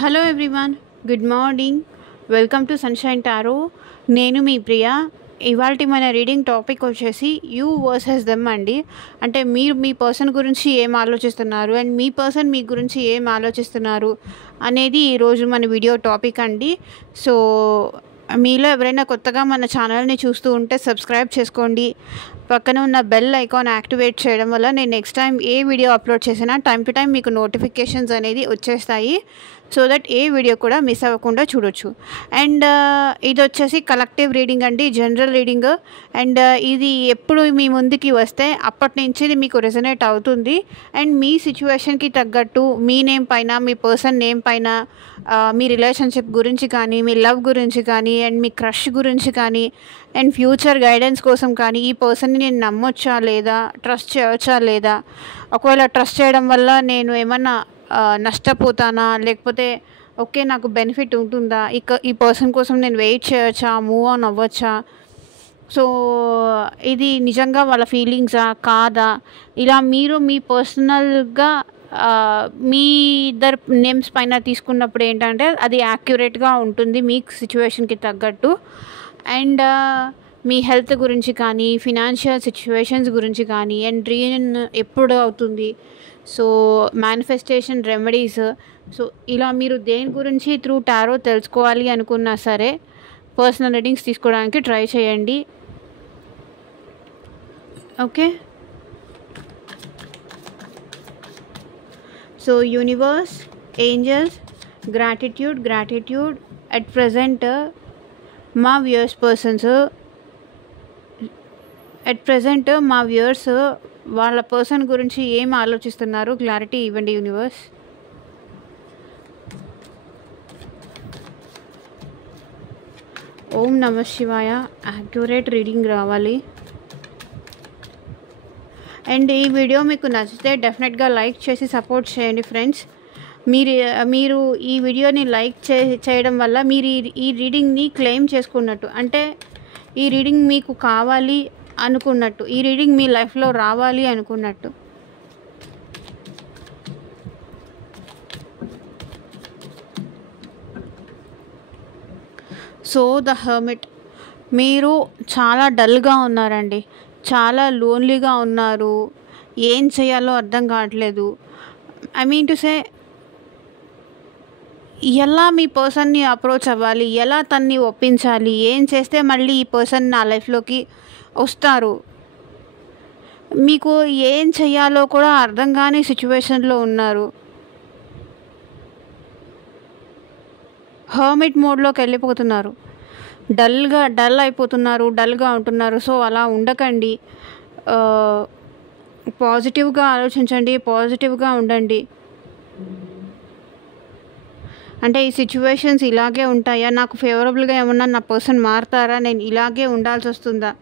Hello everyone, good morning. Welcome to sunshine tarot. నేను మీ ప్రియా. ఇవాల్టి మన రీడింగ్ టాపిక్ వచ్చేసి యూ వర్సెస్ దెమ్ అండి. అంటే మీరు మీ పర్సన్ గురించి ఏం ఆలోచిస్తున్నారు అండ్ మీ పర్సన్ మీ గురించి ఏం ఆలోచిస్తున్నారు అనేది ఈరోజు మన వీడియో టాపిక్ అండి. సో మీలో ఎవరైనా కొత్తగా మన ఛానల్ని చూస్తూ ఉంటే సబ్స్క్రైబ్ చేసుకోండి. పక్కన ఉన్న బెల్ ఐకాన్ యాక్టివేట్ చేయడం వల్ల నేను నెక్స్ట్ టైం ఏ వీడియో అప్లోడ్ చేసినా టైం టు టైం మీకు నోటిఫికేషన్స్ అనేది వచ్చేస్తాయి. సో దట్ ఏ వీడియో కూడా మిస్ అవ్వకుండా చూడొచ్చు. అండ్ ఇది వచ్చేసి కలెక్టివ్ రీడింగ్ అండి, జనరల్ రీడింగ్. అండ్ ఇది ఎప్పుడు మీ ముందుకి వస్తే అప్పటి నుంచి ఇది మీకు రెజనేట్ అవుతుంది. అండ్ మీ సిచ్యువేషన్కి తగ్గట్టు మీ నేమ్ పైన, మీ పర్సన్ నేమ్ పైన, మీ రిలేషన్షిప్ గురించి కానీ, మీ లవ్ గురించి కానీ, అండ్ మీ క్రష్ గురించి కానీ, అండ్ ఫ్యూచర్ గైడెన్స్ కోసం కానీ, ఈ పర్సన్ని నేను నమ్మొచ్చా లేదా, ట్రస్ట్ చేయవచ్చా లేదా, ఒకవేళ ట్రస్ట్ చేయడం వల్ల నేను ఏమన్నా నష్టపోతానా, లేకపోతే ఓకే నాకు బెనిఫిట్ ఉంటుందా, ఈ పర్సన్ కోసం నేను వెయిట్ చేయవచ్చా, మూవ్ ఆన్ అవ్వచ్చా, సో ఇది నిజంగా వాళ్ళ ఫీలింగ్సా కాదా, ఇలా మీరు మీ పర్సనల్గా మీ ఇద్దరు నేమ్స్ పైన తీసుకున్నప్పుడు ఏంటంటే అది యాక్యురేట్గా ఉంటుంది మీ సిచ్యువేషన్కి తగ్గట్టు. అండ్ మీ హెల్త్ గురించి కానీ, ఫినాన్షియల్ సిచ్యువేషన్స్ గురించి కానీ, అండ్ డ్రీమ్ ఎప్పుడు అవుతుంది, సో మేనిఫెస్టేషన్ రెమెడీస్, సో ఇలా మీరు దేని గురించి త్రూ టారో తెలుసుకోవాలి అనుకున్నా సరే పర్సనల్ రీడింగ్స్ తీసుకోవడానికి ట్రై చేయండి. Okay, so universe, angels, gratitude at present మా వ్యూయర్స్ మా వ్యూయర్స్ వాళ్ళ పర్సన్ గురించి ఏం ఆలోచిస్తున్నారు క్లారిటీ ఇవ్వండి యూనివర్స్. ఓం నమః శివాయ. యాక్యురేట్ రీడింగ్ రావాలి. అండ్ ఈ వీడియో మీకు నచ్చితే డెఫినెట్గా లైక్ చేసి సపోర్ట్ చేయండి ఫ్రెండ్స్. మీరు ఈ వీడియోని లైక్ చేయడం వల్ల మీరు ఈ రీడింగ్ని క్లెయిమ్ చేసుకున్నట్టు, అంటే ఈ రీడింగ్ మీకు కావాలి అనుకున్నట్టు, ఈ రీడింగ్ మీ లైఫ్లో రావాలి అనుకున్నట్టు. సో ద హర్మిట్, మీరు చాలా డల్గా ఉన్నారండి, చాలా లోన్లీగా ఉన్నారు, ఏం చేయాలో అర్థం కావట్లేదు. ఐ మీన్ టు సే, ఎలా మీ పర్సన్ని అప్రోచ్ అవ్వాలి, ఎలా తన్ని ఒప్పించాలి, ఏం చేస్తే మళ్ళీ ఈ పర్సన్ నా లైఫ్లోకి వస్తారు, మీకు ఏం చేయాలో కూడా అర్థం కాని సిచ్యువేషన్లో ఉన్నారు. హర్మిట్ మోడ్లోకి వెళ్ళిపోతున్నారు, డల్ అయిపోతున్నారు, డల్గా ఉంటున్నారు. సో అలా ఉండకండి, పాజిటివ్గా ఆలోచించండి, పాజిటివ్గా ఉండండి. అంటే ఈ సిచ్యువేషన్స్ ఇలాగే ఉంటాయా, నాకు ఫేవరబుల్గా ఏమన్నా నా పర్సన్ మారుతారా, నేను ఇలాగే ఉండాల్సి వస్తుందా,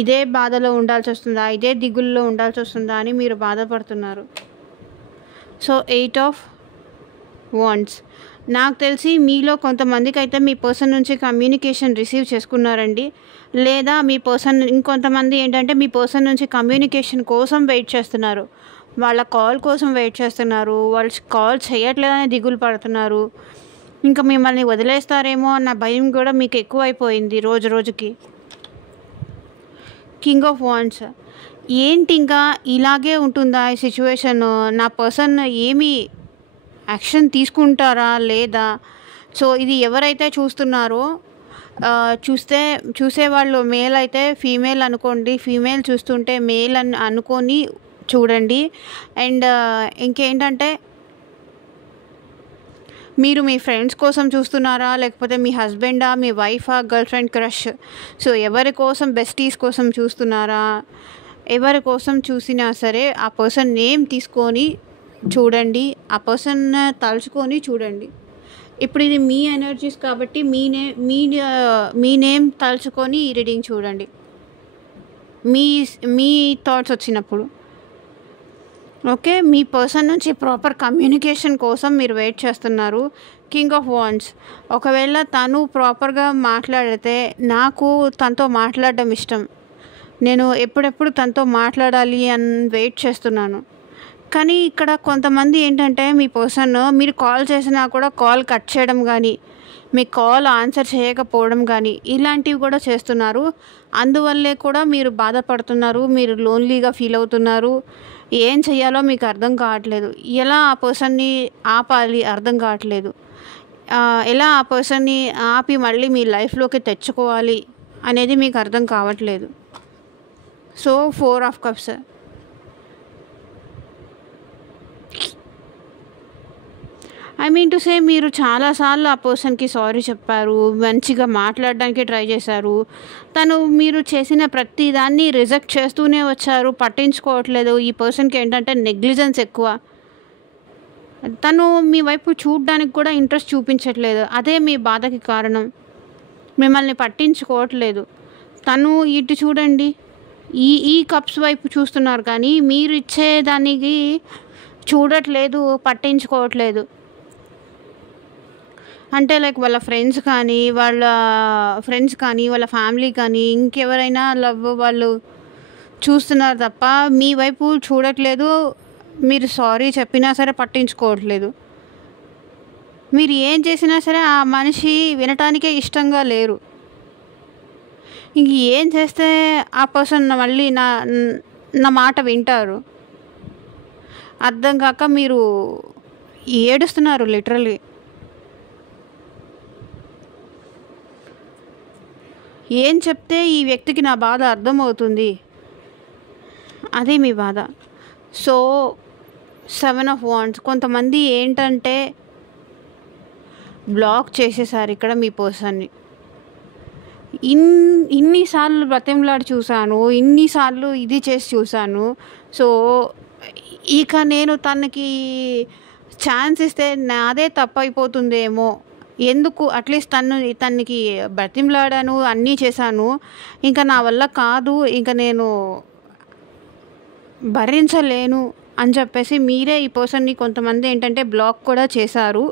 ఇదే బాధలో ఉండాల్సి వస్తుందా, ఇదే దిగుల్లో ఉండాల్సి వస్తుందా అని మీరు బాధపడుతున్నారు. సో 8 ఆఫ్ వాండ్స్, నాకు తెలిసి మీలో కొంతమందికి అయితే మీ పర్సన్ నుంచి కమ్యూనికేషన్ రిసీవ్ చేసుకున్నారండి, లేదా మీ పర్సన్, ఇంకొంతమంది ఏంటంటే మీ పర్సన్ నుంచి కమ్యూనికేషన్ కోసం వెయిట్ చేస్తున్నారు, వాళ్ళ కాల్ కోసం వెయిట్ చేస్తున్నారు, వాళ్ళు కాల్ చేయట్లేదని దిగులు పడుతున్నారు, ఇంకా మిమ్మల్ని వదిలేస్తారేమో అన్న భయం కూడా మీకు ఎక్కువైపోయింది రోజు రోజుకి. కింగ్ ఆఫ్ వాండ్స్, ఏంటి ఇంకా ఇలాగే ఉంటుందా ఈ సిచ్యువేషన్, నా పర్సన్ ఏమి యాక్షన్ తీసుకుంటారా లేదా. సో ఇది ఎవరైతే చూస్తున్నారో, చూసేవాళ్ళు మేల్ అయితే ఫీమేల్ అనుకోండి, ఫీమేల్ చూస్తుంటే మేల్ అని అనుకొని చూడండి. అండ్ ఇంకేంటంటే, మీరు మీ ఫ్రెండ్స్ కోసం చూస్తున్నారా, లేకపోతే మీ హస్బెండా, మీ వైఫా, గర్ల్ ఫ్రెండ్, క్రష్, సో ఎవరి కోసం, బెస్టీస్ కోసం చూస్తున్నారా, ఎవరి కోసం చూసినా సరే ఆ పర్సన్ నేమ్ తీసుకొని చూడండి, ఆ పర్సన్ తలుచుకొని చూడండి. ఇప్పుడు ఇది మీ ఎనర్జీస్ కాబట్టి మీ నేమ్ తలుచుకొని ఈ రీడింగ్ చూడండి, మీ థాట్స్ వచ్చినప్పుడు. ఓకే, మీ పర్సన్ నుంచి ప్రాపర్ కమ్యూనికేషన్ కోసం మీరు వెయిట్ చేస్తున్నారు. కింగ్ ఆఫ్ వాండ్స్, ఒకవేళ తను ప్రాపర్గా మాట్లాడితే నాకు తనతో మాట్లాడడం ఇష్టం, నేను ఎప్పుడెప్పుడు తనతో మాట్లాడాలి అని వెయిట్ చేస్తున్నాను, కానీ ఇక్కడ కొంతమంది ఏంటంటే మీ పర్సన్ మీరు కాల్ చేసినా కూడా కాల్ కట్ చేయడం కానీ, మీ కాల్ ఆన్సర్ చేయకపోవడం కానీ ఇలాంటివి కూడా చేస్తున్నారు. అందువల్లే కూడా మీరు బాధపడుతున్నారు, మీరు లోన్లీగా ఫీల్ అవుతున్నారు. ఏం చెయ్యాలో మీకు అర్థం కావట్లేదు. ఎలా ఆ పర్సన్ని ఆపాలి అర్థం కావట్లేదు. ఎలా ఆ పర్సన్ని ఆపి మళ్ళీ మీ లైఫ్లోకి తెచ్చుకోవాలి అనేది మీకు అర్థం కావట్లేదు. So 4 of cups. I mean to say మీరు చాలాసార్లు ఆ పర్సన్కి సారీ చెప్పారు, మంచిగా మాట్లాడడానికి ట్రై చేశారు. తను మీరు చేసిన ప్రతి దాన్ని రిజెక్ట్ చేస్తూనే వచ్చారు, పట్టించుకోవట్లేదు. ఈ పర్సన్కి ఏంటంటే నెగ్లిజెన్స్ ఎక్కువ. తను మీ వైపు చూడడానికి కూడా ఇంట్రెస్ట్ చూపించట్లేదు. అదే మీ బాధకి కారణం. మిమ్మల్ని పట్టించుకోవట్లేదు. తను ఇటు చూడండి, ఈ కప్స్ వైపు చూస్తున్నారు కానీ మీరు ఇచ్చేదానికి చూడట్లేదు, పట్టించుకోవట్లేదు. అంటే లైక్ వాళ్ళ ఫ్రెండ్స్ కానీ వాళ్ళ ఫ్యామిలీ కానీ ఇంకెవరైనా లవ్ వాళ్ళు చూస్తున్నారు తప్ప మీ వైపు చూడట్లేదు. మీరు సారీ చెప్పినా సరే పట్టించుకోవట్లేదు. మీరు ఏం చేసినా సరే ఆ మనిషి వినటానికే ఇష్టంగా లేరు. ఇంక ఏం చేస్తే ఆ పర్సన్ మళ్ళీ నా మాట వింటారు అర్థం కాక మీరు ఏడుస్తున్నారు లిటరల్లీ. ఏం చెప్తే ఈ వ్యక్తికి నా బాధ అర్థమవుతుంది, అదే మీ బాధ. So 7 of wands. కొంతమంది ఏంటంటే బ్లాక్ చేసేసారు ఇక్కడ మీ పర్సన్ని. ఇన్నిసార్లు బ్రతిమలాడి చూశాను, ఇన్నిసార్లు ఇది చేసి చూశాను. సో ఇక నేను తనకి ఛాన్స్ ఇస్తే నాదే తప్పు అయిపోతుందేమో, ఎందుకు అట్లీస్ట్ తనకి బ్రతిమలాడాను, అన్నీ చేశాను, ఇంకా నా వల్ల కాదు, ఇంకా నేను భరించలేను అని చెప్పేసి మీరే ఈ పర్సన్ని కొంతమంది ఏంటంటే బ్లాక్ కూడా చేశారు.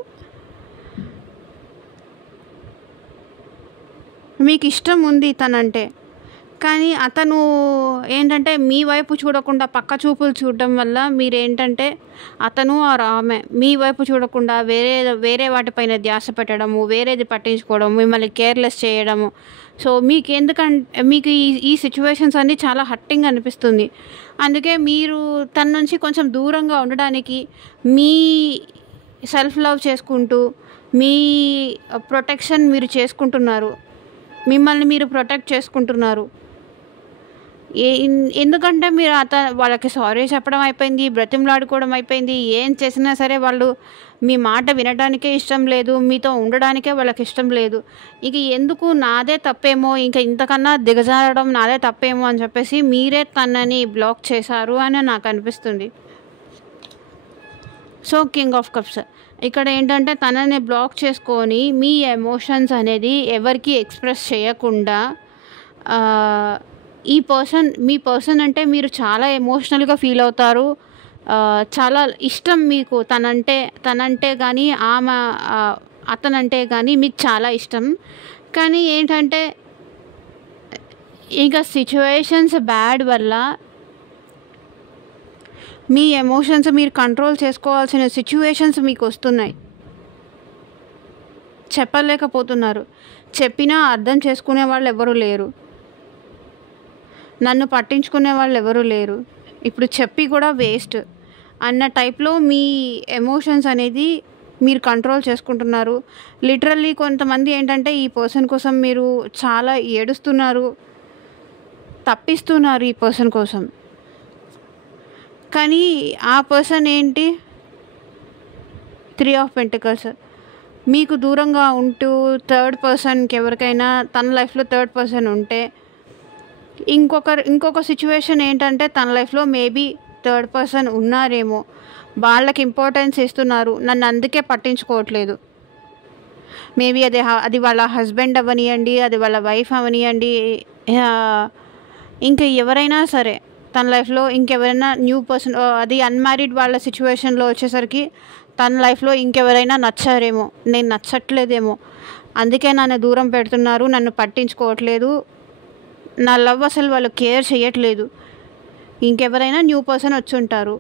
మీకు ఇష్టం ఉంది తనంటే, కానీ అతను ఏంటంటే మీ వైపు చూడకుండా పక్క చూపులు చూడడం వల్ల మీరేంటంటే అతను ఆమె మీ వైపు చూడకుండా వేరే వాటిపైన ధ్యాస పెట్టడము, వేరేది పట్టించుకోవడము, మిమ్మల్ని కేర్లెస్ చేయడము. సో మీకు ఈ సిచ్యువేషన్స్ అన్నీ చాలా హర్టింగ్ అనిపిస్తుంది. అందుకే మీరు తన నుంచి కొంచెం దూరంగా ఉండడానికి మీ సెల్ఫ్ లవ్ చేసుకుంటూ మీ ప్రొటెక్షన్ మీరు చేసుకుంటున్నారు, మిమ్మల్ని మీరు ప్రొటెక్ట్ చేసుకుంటున్నారు. ఎందుకంటే మీరు వాళ్ళకి సారీ చెప్పడం అయిపోయింది, బ్రతిమలాడుకోవడం అయిపోయింది. ఏం చేసినా సరే వాళ్ళు మీ మాట వినడానికే ఇష్టం లేదు, మీతో ఉండడానికే వాళ్ళకి ఇష్టం లేదు. ఇక ఎందుకు నాదే తప్పేమో, ఇంకా ఇంతకన్నా దిగజారడం నాదే తప్పేమో అని చెప్పేసి మీరే తనని బ్లాక్ చేశారు అని నాకు అనిపిస్తుంది. So king of cups. ఇక్కడ ఏంటంటే తనని బ్లాక్ చేసుకొని మీ ఎమోషన్స్ అనేది ఎవరికి ఎక్స్ప్రెస్ చేయకుండా మీ పర్సన్ అంటే మీరు చాలా ఎమోషనల్గా ఫీల్ అవుతారు. చాలా ఇష్టం మీకు తనంటే కానీ అతనంటే కానీ మీకు చాలా ఇష్టం. కానీ ఏంటంటే ఇక సిచ్యువేషన్స్ బ్యాడ్ వల్ల మీ ఎమోషన్స్ మీరు కంట్రోల్ చేసుకోవాల్సిన సిచ్యువేషన్స్ మీకు వస్తున్నాయి, చెప్పలేకపోతున్నారు. చెప్పినా అర్థం చేసుకునే వాళ్ళు ఎవరు లేరు, నన్ను పట్టించుకునే వాళ్ళు ఎవరు లేరు, ఇప్పుడు చెప్పి కూడా వేస్ట్ అన్న టైప్లో మీ ఎమోషన్స్ అనేది మీరు కంట్రోల్ చేసుకుంటున్నారు. లిటరల్లీ కొంతమంది ఏంటంటే ఈ పర్సన్ కోసం మీరు చాలా ఏడుస్తున్నారు, తప్పిస్తున్నారు ఈ పర్సన్ కోసం. కానీ ఆ పర్సన్ ఏంటి 3 ఆఫ్ పెంటికల్స్. మీకు దూరంగా ఉంటూ థర్డ్ పర్సన్కి ఎవరికైనా తన లైఫ్లో థర్డ్ పర్సన్ ఉంటే ఇంకొక సిచ్యువేషన్ ఏంటంటే తన లైఫ్లో మేబీ థర్డ్ పర్సన్ ఉన్నారేమో, వాళ్ళకి ఇంపార్టెన్స్ ఇస్తున్నారు, నన్ను అందుకే పట్టించుకోవట్లేదు. మేబీ అది వాళ్ళ హస్బెండ్ అవనియండి, అది వాళ్ళ వైఫ్ అవనియండి, ఇంకా ఎవరైనా సరే తన లైఫ్లో ఇంకెవరైనా న్యూ పర్సన్, అది అన్మ్యారీడ్ వాళ్ళ సిచ్యువేషన్లో వచ్చేసరికి తన లైఫ్లో ఇంకెవరైనా నచ్చారేమో, నేను నచ్చట్లేదేమో, అందుకే నన్ను దూరం పెడుతున్నారు, నన్ను పట్టించుకోవట్లేదు, నా లవ్ అసలు వాళ్ళు కేర్ చేయట్లేదు, ఇంకెవరైనా న్యూ పర్సన్ వచ్చి ఉంటారు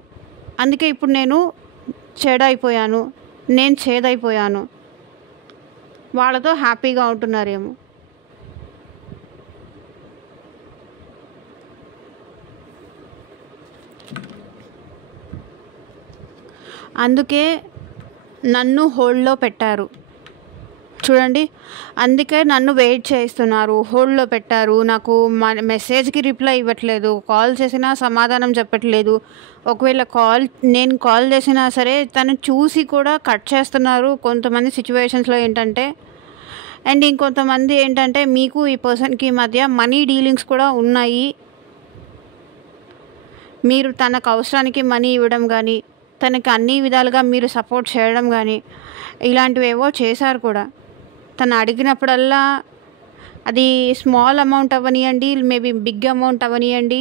అందుకే ఇప్పుడు నేను చెడైపోయాను, నేను చేదైపోయాను, వాళ్ళతో హ్యాపీగా ఉంటున్నారేమో. అందుకే నన్ను హోల్డ్లో పెట్టారు చూడండి. అందుకే నన్ను వెయిట్ చేస్తున్నారు, హోల్డ్లో పెట్టారు. నాకు మెసేజ్కి రిప్లై ఇవ్వట్లేదు, కాల్ చేసినా సమాధానం చెప్పట్లేదు. ఒకవేళ నేను కాల్ చేసినా సరే తను చూసి కూడా కట్ చేస్తున్నారు కొంతమంది సిచ్యువేషన్స్లో ఏంటంటే. అండ్ ఇంకొంతమంది ఏంటంటే మీకు ఈ పర్సన్కి మధ్య మనీ డీలింగ్స్ కూడా ఉన్నాయి. మీరు తనకు అవసరానికి మనీ ఇవ్వడం కానీ, తనకి అన్ని విధాలుగా మీరు సపోర్ట్ చేయడం కానీ, ఇలాంటివేవో చేశారు కూడా. తను అడిగినప్పుడల్లా అది స్మాల్ అమౌంట్ అవ్వనియండి, మేబీ బిగ్ అమౌంట్ అవ్వనియండి,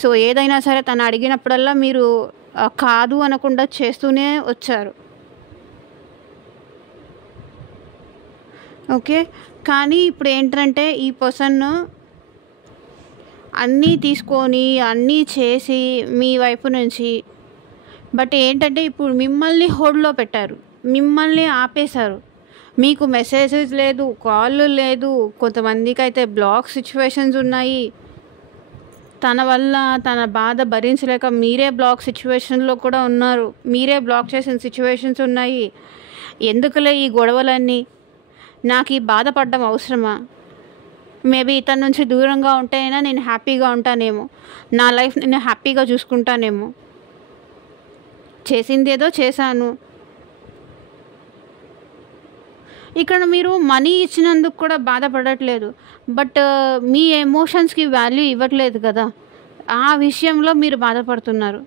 సో ఏదైనా సరే తను అడిగినప్పుడల్లా మీరు కాదు అనకుండా చేస్తూనే వచ్చారు. ఓకే, కానీ ఇప్పుడు ఏంటంటే ఈ పర్సన్ అన్నీ తీసుకొని అన్నీ చేసి మీ వైపు నుంచి, బట్ ఏంటంటే ఇప్పుడు మిమ్మల్ని హోల్డ్లో పెట్టారు, మిమ్మల్ని ఆపేశారు. మీకు మెసేజెస్ లేదు, కాల్ లేదు, కొంతమందికి అయితే బ్లాక్ సిచ్యువేషన్స్ ఉన్నాయి. తన వల్ల తన బాధ భరించలేక మీరే బ్లాక్ సిచ్యువేషన్లో కూడా ఉన్నారు, మీరే బ్లాక్ చేసిన సిచ్యువేషన్స్ ఉన్నాయి. ఎందుకులే ఈ గొడవలన్నీ, నాకు ఈ బాధపడడం అవసరమా? మేబీ ఇతని నుంచి దూరంగా ఉంటేనైనా నేను హ్యాపీగా ఉంటానేమో, నా లైఫ్ నేను హ్యాపీగా చూసుకుంటానేమో. చేసింది ఏదో చేశాను. ఇక్కడ మీరు మనీ ఇచ్చినందుకు కూడా బాధపడట్లేదు, బట్ మీ ఎమోషన్స్కి వాల్యూ ఇవ్వట్లేదు కదా, ఆ విషయంలో మీరు బాధపడుతున్నారు.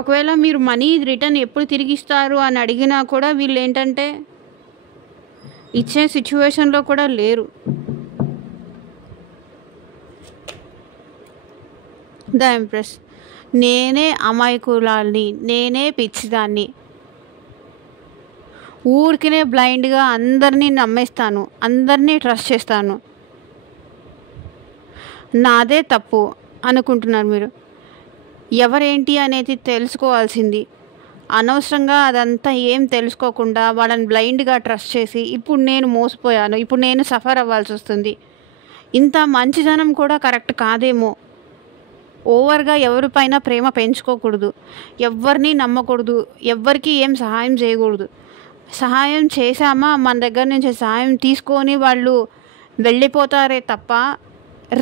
ఒకవేళ మీరు మనీ రిటర్న్ ఎప్పుడు తిరిగిస్తారు అని అడిగినా కూడా వీళ్ళు ఏంటంటే ఇచ్చే సిచ్యువేషన్లో కూడా లేరు. ద ఎంప్రెస్, నేనే అమాయకురాల్ని, నేనే పిచ్చిదాన్ని, ఊరికినే బ్లైండ్గా అందరినీ నమ్మేస్తాను, అందరినీ ట్రస్ట్ చేస్తాను, నాదే తప్పు అనుకుంటున్నారు మీరు. ఎవరేంటి అనేది తెలుసుకోవాల్సింది, అనవసరంగా అదంతా ఏం తెలుసుకోకుండా వాళ్ళని బ్లైండ్గా ట్రస్ట్ చేసి ఇప్పుడు నేను మోసపోయాను, ఇప్పుడు నేను సఫర్ అవ్వాల్సి వస్తుంది. ఇంత మంచితనం కూడా కరెక్ట్ కాదేమో. ఓవర్గా ఎవరిపైన ప్రేమ పెంచుకోకూడదు, ఎవరిని నమ్మకూడదు, ఎవరికి ఏం సహాయం చేయకూడదు. సహాయం చేశామా, మన దగ్గర నుంచి సహాయం తీసుకొని వాళ్ళు వెళ్ళిపోతారే తప్ప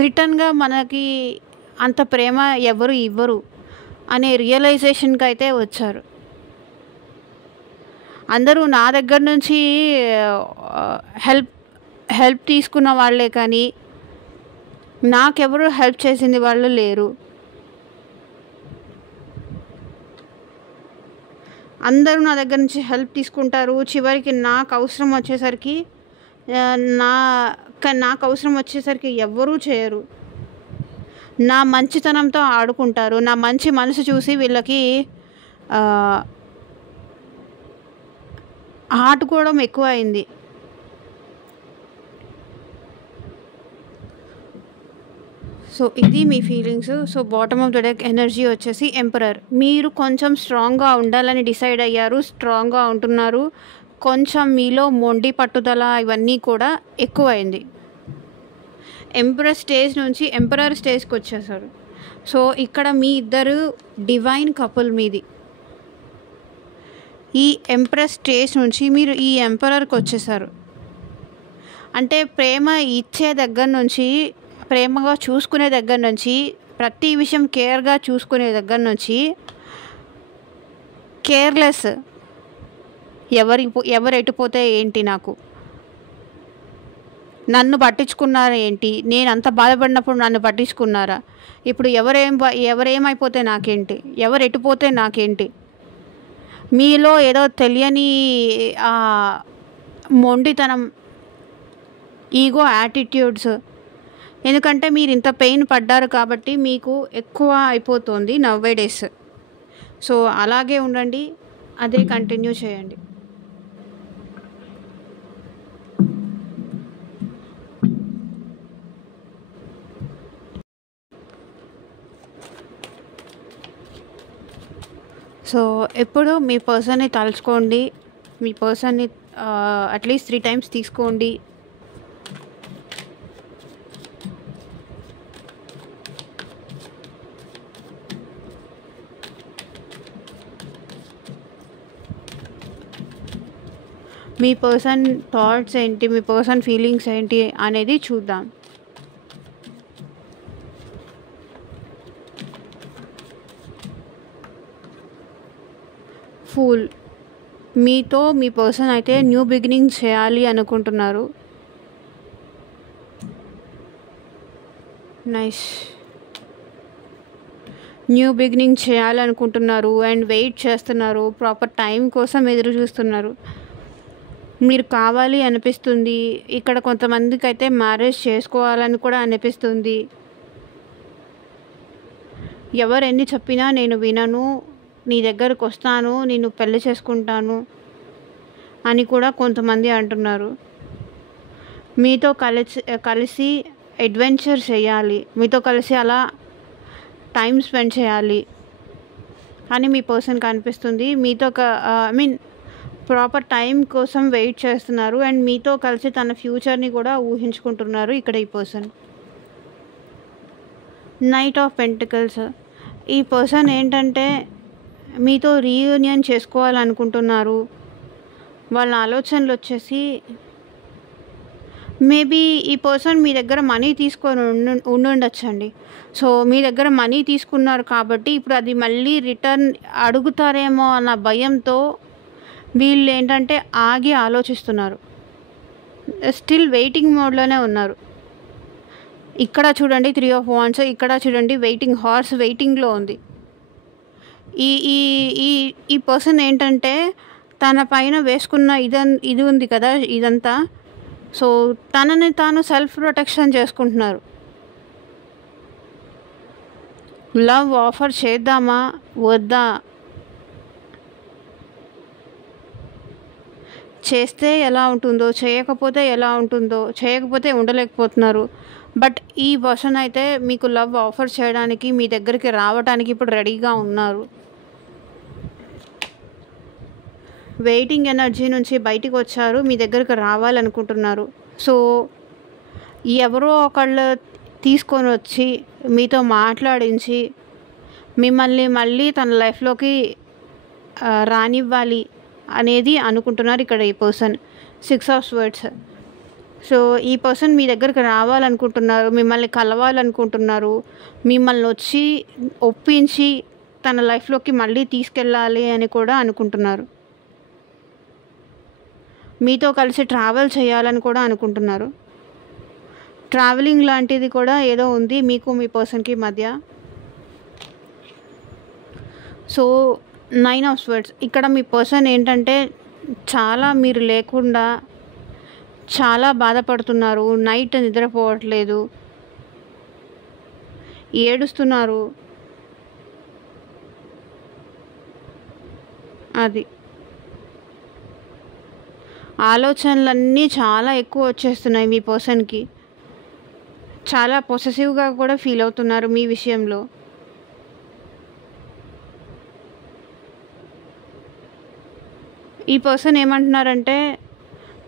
రిటర్న్గా మనకి అంత ప్రేమ ఎవరు ఇవ్వరు అనే రియలైజేషన్కి అయితే వచ్చారు. అందరూ నా దగ్గర నుంచి హెల్ప్ తీసుకున్న వాళ్ళే కానీ నాకెవరు హెల్ప్ చేసింది వాళ్ళు లేరు. అందరూ నా దగ్గర నుంచి హెల్ప్ తీసుకుంటారు, చివరికి నాకు అవసరం వచ్చేసరికి నాకు అవసరం వచ్చేసరికి ఎవ్వరూ చేయరు. నా మంచితనంతో ఆడుకుంటారు, నా మంచి మనసు చూసి వీళ్ళకి ఆడుకోవడం ఎక్కువ అయింది. సో ఇది మీ feelings. So bottom of the deck energy వచ్చేసి ఎంపరర్. మీరు కొంచెం స్ట్రాంగ్గా ఉండాలని డిసైడ్ అయ్యారు, స్ట్రాంగ్గా ఉంటున్నారు. కొంచెం మీలో మొండి పట్టుదల ఇవన్నీ కూడా ఎక్కువైంది. ఎంపరర్ స్టేజ్ నుంచి ఎంపరర్ స్టేజ్కి వచ్చేసారు. సో ఇక్కడ మీ ఇద్దరు డివైన్ కపుల్ మీది. ఈ ఎంప్రెస్ స్టేజ్ నుంచి మీరు ఈ ఎంపరర్కి వచ్చేసారు. అంటే ప్రేమ ఇచ్చే దగ్గర నుంచి, ప్రేమగా చూసుకునే దగ్గర నుంచి, ప్రతి విషయం కేర్గా చూసుకునే దగ్గర నుంచి కేర్లెస్, ఎవరు ఎటుపోతే ఏంటి, నన్ను పట్టించుకున్నారా ఏంటి, నేను అంత బాధపడినప్పుడు నన్ను పట్టించుకున్నారా, ఇప్పుడు ఎవరేమైపోతే నాకేంటి, ఎవరు ఎటుపోతే నాకేంటి. మీలో ఏదో తెలియని మొండితనం, ఈగో యాటిట్యూడ్స్, ఎందుకంటే మీరు ఇంత పెయిన్ పడ్డారు కాబట్టి మీకు ఎక్కువ అయిపోతుంది నవ్వే డేస్. సో అలాగే ఉండండి, అదే కంటిన్యూ చేయండి. సో ఎప్పుడు మీ పర్సన్ని తలుచుకోండి, మీ పర్సన్ని అట్లీస్ట్ 3 టైమ్స్ తీసుకోండి. మీ పర్సన్ థాట్స్ ఏంటి, మీ పర్సన్ ఫీలింగ్స్ ఏంటి అనేది చూద్దాం. ఫూల్. మీతో మీ పర్సన్ అయితే న్యూ బిగినింగ్ చేయాలి అనుకుంటున్నారు. నైస్. న్యూ బిగినింగ్ చేయాలనుకుంటున్నారు అండ్ వెయిట్ చేస్తున్నారు, ప్రాపర్ టైం కోసం ఎదురు చూస్తున్నారు. మీరు కావాలి అనిపిస్తుంది. ఇక్కడ కొంతమందికి అయితే మ్యారేజ్ చేసుకోవాలని కూడా అనిపిస్తుంది. ఎవరు ఎన్ని చెప్పినా నేను వినను, నీ దగ్గరకు వస్తాను, నేను పెళ్లి చేసుకుంటాను అని కూడా కొంతమంది అంటున్నారు. మీతో కలిసి అడ్వెంచర్ చేయాలి, మీతో కలిసి అలా టైం స్పెండ్ చేయాలి అని మీ పర్సన్కి అనిపిస్తుంది. మీతో ప్రాపర్ టైం కోసం వెయిట్ చేస్తున్నారు అండ్ మీతో కలిసి తన ఫ్యూచర్ని కూడా ఊహించుకుంటున్నారు ఇక్కడ ఈ పర్సన్. Knight of pentacles. ఈ పర్సన్ ఏంటంటే మీతో రీయూనియన్ చేసుకోవాలనుకుంటున్నారు. వాళ్ళ ఆలోచనలు వచ్చేసి మేబీ ఈ పర్సన్ మీ దగ్గర మనీ తీసుకొని ఉండుండొచ్చండి. సో మీ దగ్గర మనీ తీసుకున్నారు కాబట్టి ఇప్పుడు అది మళ్ళీ రిటర్న్ అడుగుతారేమో అన్న భయంతో వీళ్ళు ఏంటంటే ఆగి ఆలోచిస్తున్నారు. స్టిల్ వెయిటింగ్ మోడ్లోనే ఉన్నారు. ఇక్కడ చూడండి 3 of Wands, ఇక్కడ చూడండి వెయిటింగ్ హార్స్ వెయిటింగ్లో ఉంది. ఈ ఈ ఈ ఈ పర్సన్ ఏంటంటే తన పైన వేసుకున్న ఇది ఉంది కదా ఇదంతా, సో తనని తాను సెల్ఫ్ ప్రొటెక్షన్ చేసుకుంటున్నారు. లవ్ ఆఫర్ చేద్దామా వద్దా, చేస్తే ఎలా ఉంటుందో, చేయకపోతే ఎలా ఉంటుందో, చేయకపోతే ఉండలేకపోతున్నారు. బట్ ఈ పర్సన్ అయితే మీకు లవ్ ఆఫర్ చేయడానికి మీ దగ్గరికి రావడానికి ఇప్పుడు రెడీగా ఉన్నారు. వెయిటింగ్ ఎనర్జీ నుంచి బయటికి వచ్చారు, మీ దగ్గరికి రావాలనుకుంటున్నారు. సో ఎవరో ఒకళ్ళు తీసుకొని వచ్చి మీతో మాట్లాడించి మిమ్మల్ని మళ్ళీ తన లైఫ్లోకి రానివ్వాలి అనేది అనుకుంటున్నారు ఇక్కడ ఈ పర్సన్. 6 of Swords. సో ఈ పర్సన్ మీ దగ్గరికి రావాలనుకుంటున్నారు, మిమ్మల్ని కలవాలనుకుంటున్నారు, మిమ్మల్ని వచ్చి ఒప్పించి తన లైఫ్లోకి మళ్ళీ తీసుకెళ్ళాలి అని కూడా అనుకుంటున్నారు. మీతో కలిసి ట్రావెల్ చేయాలని కూడా అనుకుంటున్నారు. ట్రావెలింగ్ లాంటిది కూడా ఏదో ఉంది మీకు మీ పర్సన్కి మధ్య. So 9 of Swords. ఇక్కడ మీ పర్సన్ ఏంటంటే చాలా మీరు లేకుండా చాలా బాధపడుతున్నారు. నైట్ నిద్రపోవట్లేదు, ఏడుస్తున్నారు. అది ఆలోచనలన్నీ చాలా ఎక్కువ వచ్చేస్తున్నాయి మీ పర్సన్కి. చాలా పొసెసివ్గా కూడా ఫీల్ అవుతున్నారు మీ విషయంలో. ఈ పర్సన్ ఏమంటున్నారంటే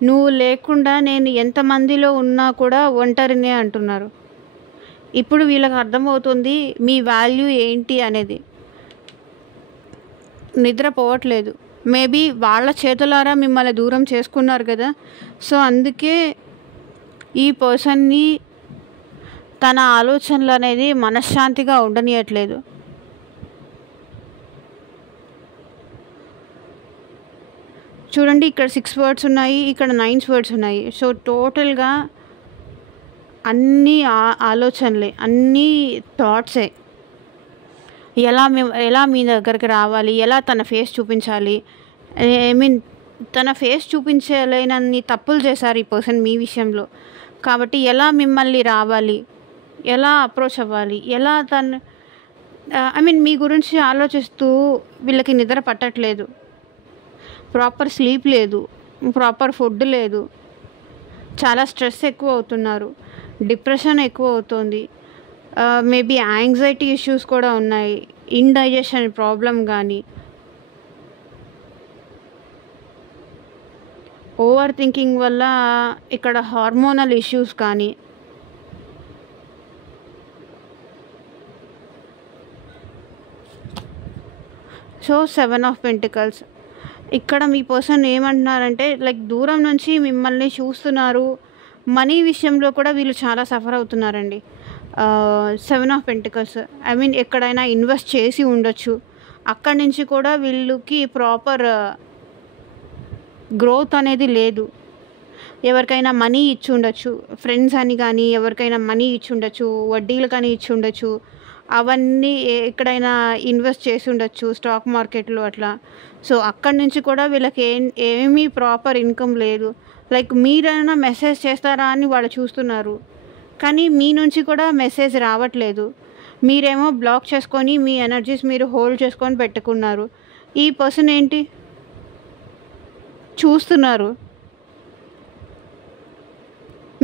నువ్వు లేకుండా నేను ఎంతమందిలో ఉన్నా కూడా ఒంటరినే అంటున్నారు. ఇప్పుడు వీళ్ళకి అర్థమవుతుంది మీ వాల్యూ ఏంటి అనేది. నిద్రపోవట్లేదు, మేబీ వాళ్ళ చేతులారా మిమ్మల్ని దూరం చేసుకున్నారు కదా. సో అందుకే ఈ పర్సన్ని తన ఆలోచనలు అనేది మనశ్శాంతిగా ఉండనియట్లేదు. చూడండి ఇక్కడ 6 words ఉన్నాయి, ఇక్కడ 9 words ఉన్నాయి. సో టోటల్గా అన్ని ఆలోచనలే, అన్నీ థాట్సే. ఎలా మీ దగ్గరికి రావాలి, ఎలా తన ఫేస్ చూపించాలి, తన ఫేస్ చూపించలేనన్ని తప్పులు చేశారు ఈ పర్సన్ మీ విషయంలో. కాబట్టి ఎలా మిమ్మల్ని రావాలి, ఎలా అప్రోచ్ అవ్వాలి, ఎలా మీ గురించి ఆలోచిస్తూ వీళ్ళకి నిద్ర పట్టట్లేదు, ప్రాపర్ స్లీప్ లేదు, ప్రాపర్ ఫుడ్ లేదు, చాలా స్ట్రెస్ ఎక్కువ అవుతున్నారు, డిప్రెషన్ ఎక్కువ అవుతుంది, మేబీ యాంగ్జైటీ ఇష్యూస్ కూడా ఉన్నాయి, ఇండైజెషన్ ప్రాబ్లం కానీ ఓవర్ థింకింగ్ వల్ల ఇక్కడ హార్మోనల్ ఇష్యూస్ కానీ, సో 7 ఆఫ్ పెంటికల్స్ ఇక్కడ మీ పర్సన్ ఏమంటున్నారంటే లైక్ దూరం నుంచి మిమ్మల్ని చూస్తున్నారు. మనీ విషయంలో కూడా వీళ్ళు చాలా సఫర్ అవుతున్నారండి. 7 ఆఫ్ పెంటికల్స్ ఐ మీన్ ఎక్కడైనా ఇన్వెస్ట్ చేసి ఉండొచ్చు. అక్కడి నుంచి కూడా వీళ్ళకి ప్రాపర్ గ్రోత్ అనేది లేదు. ఎవరికైనా మనీ ఇచ్చి ఉండొచ్చు, ఫ్రెండ్స్ అని కానీ ఎవరికైనా మనీ ఇచ్చి ఉండొచ్చు, వడ్డీలు కానీ ఇచ్చి ఉండొచ్చు. అవన్నీ ఎక్కడైనా ఇన్వెస్ట్ చేసి ఉండొచ్చు స్టాక్ మార్కెట్లో అట్లా. సో అక్కడి నుంచి కూడా వీళ్ళకి ఏమీ ప్రాపర్ ఇన్కమ్ లేదు. లైక్ మీరైనా మెసేజ్ చేస్తారా అని వాళ్ళు చూస్తున్నారు, కానీ మీ నుంచి కూడా మెసేజ్ రావట్లేదు. మీరేమో బ్లాక్ చేసుకొని మీ ఎనర్జీస్ మీరు హోల్డ్ చేసుకొని పెట్టుకున్నారు. ఈ పర్సన్ ఏంటి చూస్తున్నారు,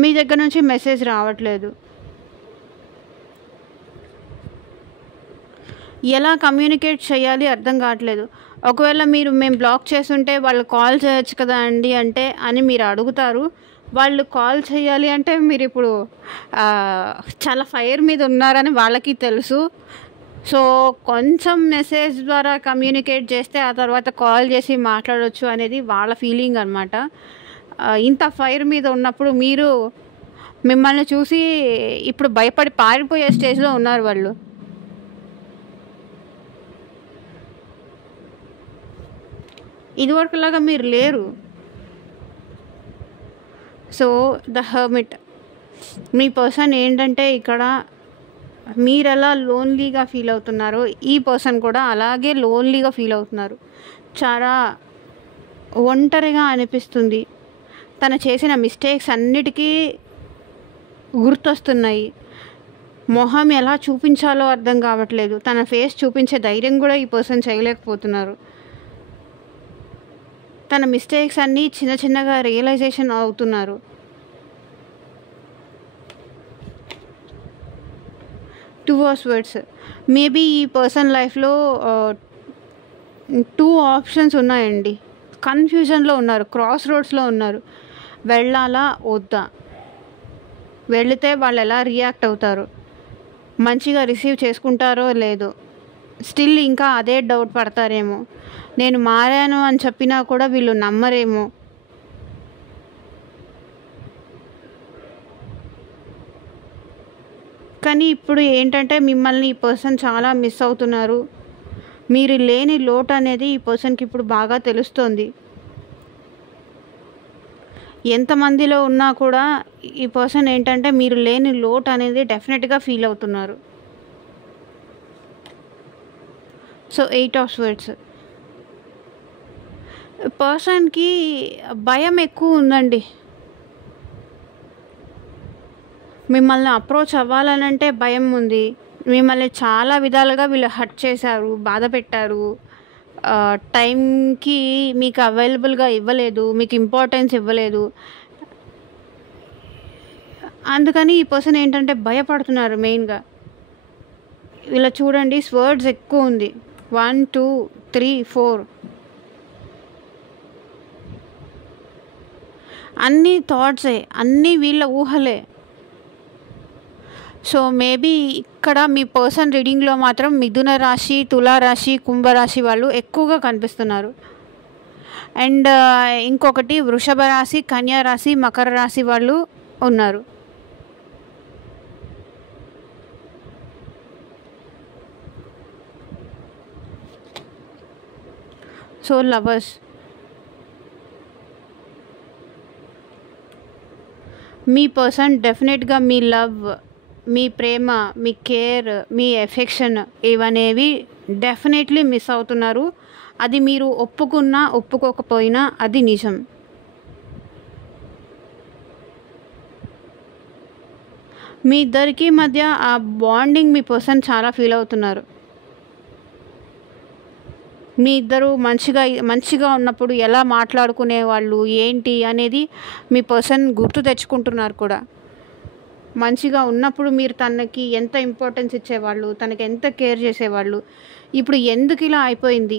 మీ దగ్గర నుంచి మెసేజ్ రావట్లేదు. ఎలా కమ్యూనికేట్ చేయాలి అర్థం కావట్లేదు. ఒకవేళ మేము బ్లాక్ చేస్తుంటే వాళ్ళు కాల్ చేయొచ్చు కదా అండి అని మీరు అడుగుతారు. వాళ్ళు కాల్ చేయాలి అంటే మీరు ఇప్పుడు చాలా ఫైర్ మీద ఉన్నారని వాళ్ళకి తెలుసు. సో కొంచెం మెసేజ్ ద్వారా కమ్యూనికేట్ చేస్తే ఆ తర్వాత కాల్ చేసి మాట్లాడవచ్చు అనేది వాళ్ళ ఫీలింగ్ అనమాట. ఇంత ఫైర్ మీద ఉన్నప్పుడు మీరు మిమ్మల్ని చూసి ఇప్పుడు భయపడి పారిపోయే స్టేజ్లో ఉన్నారు వాళ్ళు. ఇదివరకులాగా మీరు లేరు. So the hermit me person ఏంటంటే ఇక్కడ మీరు ఎలా లోన్లీగా ఫీల్ అవుతున్నారో ఈ పర్సన్ కూడా అలాగే లోన్లీగా ఫీల్ అవుతున్నారు. చాలా ఒంటరిగా అనిపిస్తుంది. తను చేసిన మిస్టేక్స్ అన్నిటికీ గుర్తొస్తున్నాయి. మొహం ఎలా చూపించాలో అర్థం కావట్లేదు. తన ఫేస్ చూపించే ధైర్యం కూడా ఈ పర్సన్ చేయలేకపోతున్నారు. తన మిస్టేక్స్ అన్నీ చిన్న చిన్నగా రియలైజేషన్ అవుతున్నారు. టూ ఆఫ్ స్వర్డ్స్ మేబీ ఈ పర్సన్ లైఫ్లో 2 ఆప్షన్స్ ఉన్నాయండి. కన్ఫ్యూజన్లో ఉన్నారు, క్రాస్ రోడ్స్లో ఉన్నారు. వెళ్ళాలా వద్దా, వెళితే వాళ్ళు ఎలా రియాక్ట్ అవుతారు, మంచిగా రిసీవ్ చేసుకుంటారో లేదో, స్టిల్ ఇంకా అదే డౌట్ పడతారేమో, నేను మారాను అని చెప్పినా కూడా వీళ్ళు నమ్మరేమో. కానీ ఇప్పుడు ఏంటంటే మిమ్మల్ని ఈ పర్సన్ చాలా మిస్ అవుతున్నారు. మీరు లేని లోటు అనేది ఈ పర్సన్కి ఇప్పుడు బాగా తెలుస్తుంది. ఎంతమందిలో ఉన్నా కూడా ఈ పర్సన్ ఏంటంటే మీరు లేని లోటు అనేది డెఫినెట్గా ఫీల్ అవుతున్నారు. సో 8 ఆఫ్ స్వర్డ్స్ పర్సన్కి భయం ఎక్కువ ఉందండి. మిమ్మల్ని అప్రోచ్ అవ్వాలనంటే భయం ఉంది. మిమ్మల్ని చాలా విధాలుగా వీళ్ళు హర్ట్ చేశారు, బాధ పెట్టారు. టైంకి మీకు అవైలబుల్గా ఇవ్వలేదు, మీకు ఇంపార్టెన్స్ ఇవ్వలేదు. అందుకని ఈ పర్సన్ ఏంటంటే భయపడుతున్నారు మెయిన్గా. ఇలా చూడండి, స్వర్డ్స్ ఎక్కువ ఉంది. 1 2 3 4 అన్నీ థాట్సే, అన్నీ వీళ్ళ ఊహలే. సో మేబీ ఇక్కడ మీ పర్సన్ రీడింగ్లో మాత్రం మిథున రాశి, తులారాశి, కుంభరాశి వాళ్ళు ఎక్కువగా కనిపిస్తున్నారు. అండ్ ఇంకొకటి వృషభ రాశి, కన్యా రాశి, మకర రాశి వాళ్ళు ఉన్నారు. సో లవర్స్ మీ పర్సన్ డెఫినెట్గా మీ లవ్, మీ ప్రేమ, మీ కేర్, మీ ఎఫెక్షన్ ఇవనేవి డెఫినెట్లీ మిస్ అవుతున్నారు. అది మీరు ఒప్పుకున్నా ఒప్పుకోకపోయినా అది నిజం. మీ ఇద్దరికి మధ్య ఆ బాండింగ్ మీ పర్సన్ చాలా ఫీల్ అవుతున్నారు. మీ ఇద్దరు మంచిగా ఉన్నప్పుడు ఎలా మాట్లాడుకునే వాళ్ళు ఏంటి అనేది మీ పర్సన్ గుర్తు తెచ్చుకుంటున్నారు కూడా. మంచిగా ఉన్నప్పుడు మీరు తనకి ఎంత ఇంపార్టెన్స్ ఇచ్చేవాళ్ళు, తనకి ఎంత కేర్ చేసేవాళ్ళు, ఇప్పుడు ఎందుకు ఇలా అయిపోయింది,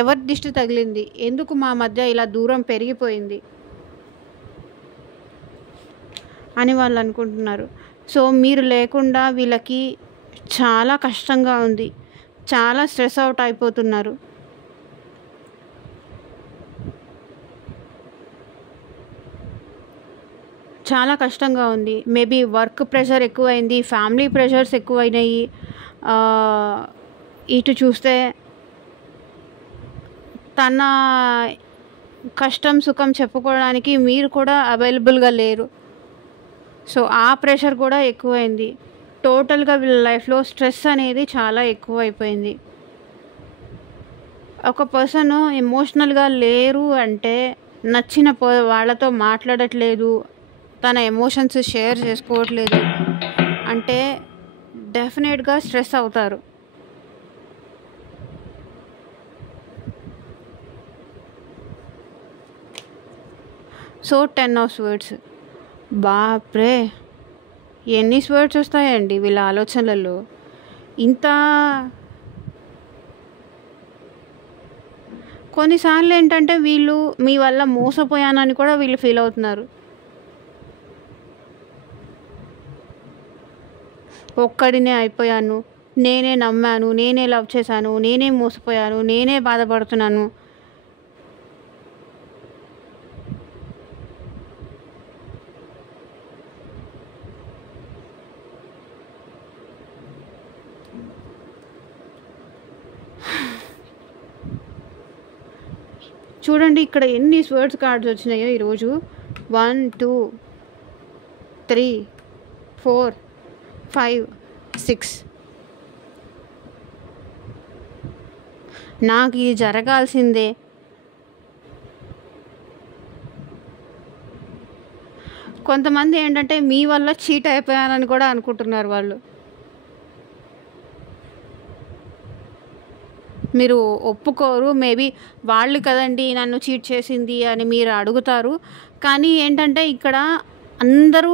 ఎవరి దిష్టి తగిలింది, ఎందుకు మా మధ్య ఇలా దూరం పెరిగిపోయింది అని వాళ్ళు అనుకుంటున్నారు. సో మీరు లేకుండా వీళ్ళకి చాలా కష్టంగా ఉంది, చాలా స్ట్రెస్ అవుట్ అయిపోతున్నారు. చాలా కష్టంగా ఉంది. మేబీ వర్క్ ప్రెషర్ ఎక్కువైంది, ఫ్యామిలీ ప్రెషర్స్ ఎక్కువైనాయి. ఇటు చూస్తే తన కష్టం సుఖం చెప్పుకోవడానికి మీరు కూడా అవైలబుల్గా లేరు. సో ఆ ప్రెషర్ కూడా ఎక్కువైంది. టోటల్గా వీళ్ళ లైఫ్లో స్ట్రెస్ అనేది చాలా ఎక్కువైపోయింది. ఒక పర్సన్ ఎమోషనల్గా లేరు అంటే నచ్చిన వాళ్ళతో మాట్లాడట్లేదు, తన ఎమోషన్స్ షేర్ చేసుకోవట్లేదు అంటే డెఫినెట్గా స్ట్రెస్ అవుతారు. సో 10 of Swords, బాప్రే ఎన్ని స్వర్డ్స్ వస్తాయండి వీళ్ళ ఆలోచనలలో. ఇంత కొన్నిసార్లు ఏంటంటే వీళ్ళు మీ వల్ల మోసపోయానని కూడా వీళ్ళు ఫీల్ అవుతున్నారు. ఒక్కడినే అయిపోయాను, నేనే నమ్మాను, నేనే లవ్ చేశాను, నేనే మోసపోయాను, నేనే బాధపడుతున్నాను. చూడండి ఇక్కడ ఎన్ని స్వర్డ్స్ కార్డ్స్ వచ్చినాయో ఈరోజు. 1 2 3 4 5 6. నాకు ఇది జరగాల్సిందే. కొంతమంది ఏంటంటే మీ వల్ల చీట్ అయిపోయానని కూడా అనుకుంటున్నారు వాళ్ళు. మీరు ఒప్పుకోరు, మేబీ వాళ్ళు కదండి నన్ను చీట్ చేసింది అని మీరు అడుగుతారు. కానీ ఏంటంటే ఇక్కడ అందరూ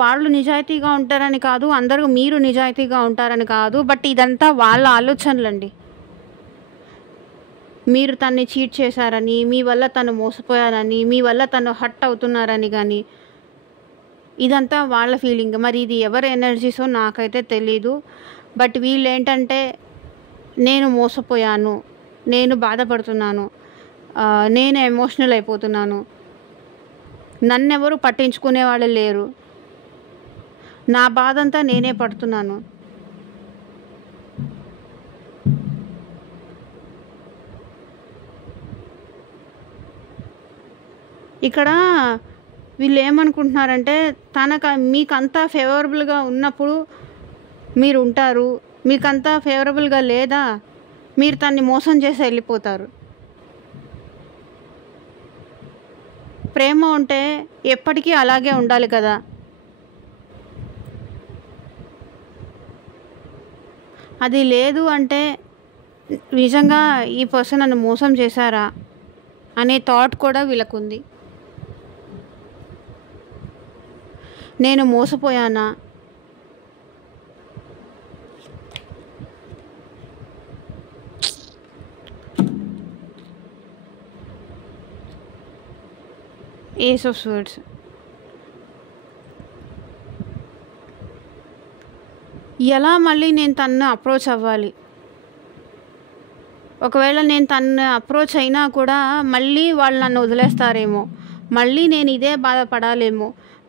వాళ్ళు నిజాయితీగా ఉంటారని కాదు, అందరూ మీరు నిజాయితీగా ఉంటారని కాదు. బట్ ఇదంతా వాళ్ళ ఆలోచనలండి. మీరు తన్ని చీట్ చేశారని, మీ వల్ల తను మోసపోయారని, మీ వల్ల తను హర్ట్ అవుతున్నారని కానీ ఇదంతా వాళ్ళ ఫీలింగ్. మరి ఇది ఎవరి ఎనర్జీసో నాకైతే తెలీదు. బట్ వీళ్ళు ఏంటంటే నేను మోసపోయాను, నేను బాధపడుతున్నాను, నేను ఎమోషనల్ అయిపోతున్నాను, నన్నెవరు పట్టించుకునే వాళ్ళు లేరు, నా బాధ అంతా నేనే పడుతున్నాను. ఇక్కడ వీళ్ళు ఏమనుకుంటున్నారంటే మీకంతా ఫేవరబుల్గా ఉన్నప్పుడు మీరు ఉంటారు, మీకంతా ఫేవరబుల్గా లేదా మీరు తన్ని మోసం చేసి వెళ్ళిపోతారు. ప్రేమ ఉంటే ఎప్పటికీ అలాగే ఉండాలి కదా. అది లేదు అంటే నిజంగా ఈ పర్సన్ నన్ను మోసం చేశారా అనే థాట్ కూడా వీళ్ళకుంది. నేను మోసపోయానా, ఏస్ ఆఫ్ స్వర్డ్స్. ఎలా మళ్ళీ నేను తన్ను అప్రోచ్ అవ్వాలి? ఒకవేళ నేను తన్ను అప్రోచ్ అయినా కూడా మళ్ళీ వాళ్ళు నన్ను వదిలేస్తారేమో, మళ్ళీ నేను ఇదే బాధపడాలేమో,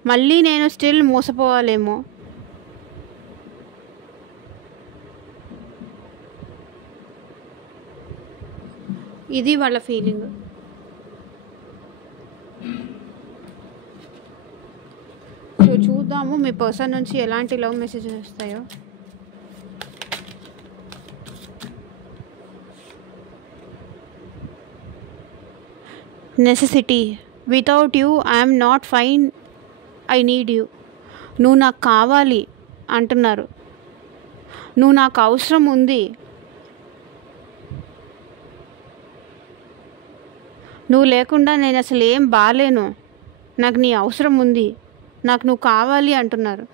మళ్ళీ నేను స్టిల్ మోసపోవాలేమో. ఇది వాళ్ళ ఫీలింగ్. సో చూద్దాము మీ పర్సన్ నుంచి ఎలాంటి లవ్ మెసేజెస్ వస్తాయో. Necessity, without you I'm not fine, I need you. నువ్వు నాకు కావాలి అంటున్నారు, నువ్వు నాకు అవసరం ఉంది, నువ్వు లేకుండా నేను అసలు ఏం బాలేను, నాకు నీ అవసరం ఉంది, నాకు నువ్వు కావాలి అంటున్నారు.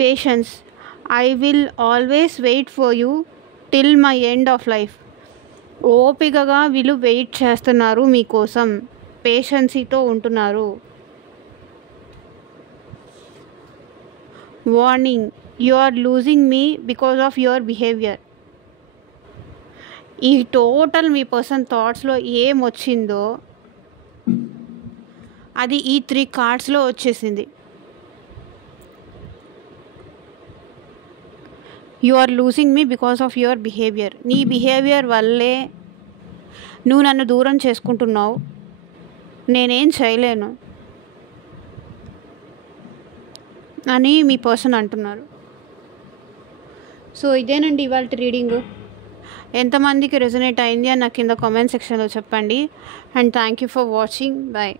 Patience, I will always wait for you till my end of life. ఓపికగా వీళ్ళు వెయిట్ చేస్తున్నారు మీకోసం, పేషెన్సీతో ఉంటున్నారు. Warning, you are losing me because of your behaviour. ఈ టోటల్ మీ పర్సన్ థాట్స్లో ఏం వచ్చిందో అది ఈ 3 కార్డ్స్లో వచ్చేసింది. You are losing me because of your behaviour. నీ బిహేవియర్ వల్లే నువ్వు నన్ను దూరం చేసుకుంటున్నావు, నేనేం చేయలేను అని మీ పర్సన్ అంటున్నారు. సో ఇదేనండి ఇవాళ రీడింగు. ఎంతమందికి రెజొనేట్ అయింది అని నాకు కింద కామెంట్ సెక్షన్లో చెప్పండి. And thank you for watching. Bye.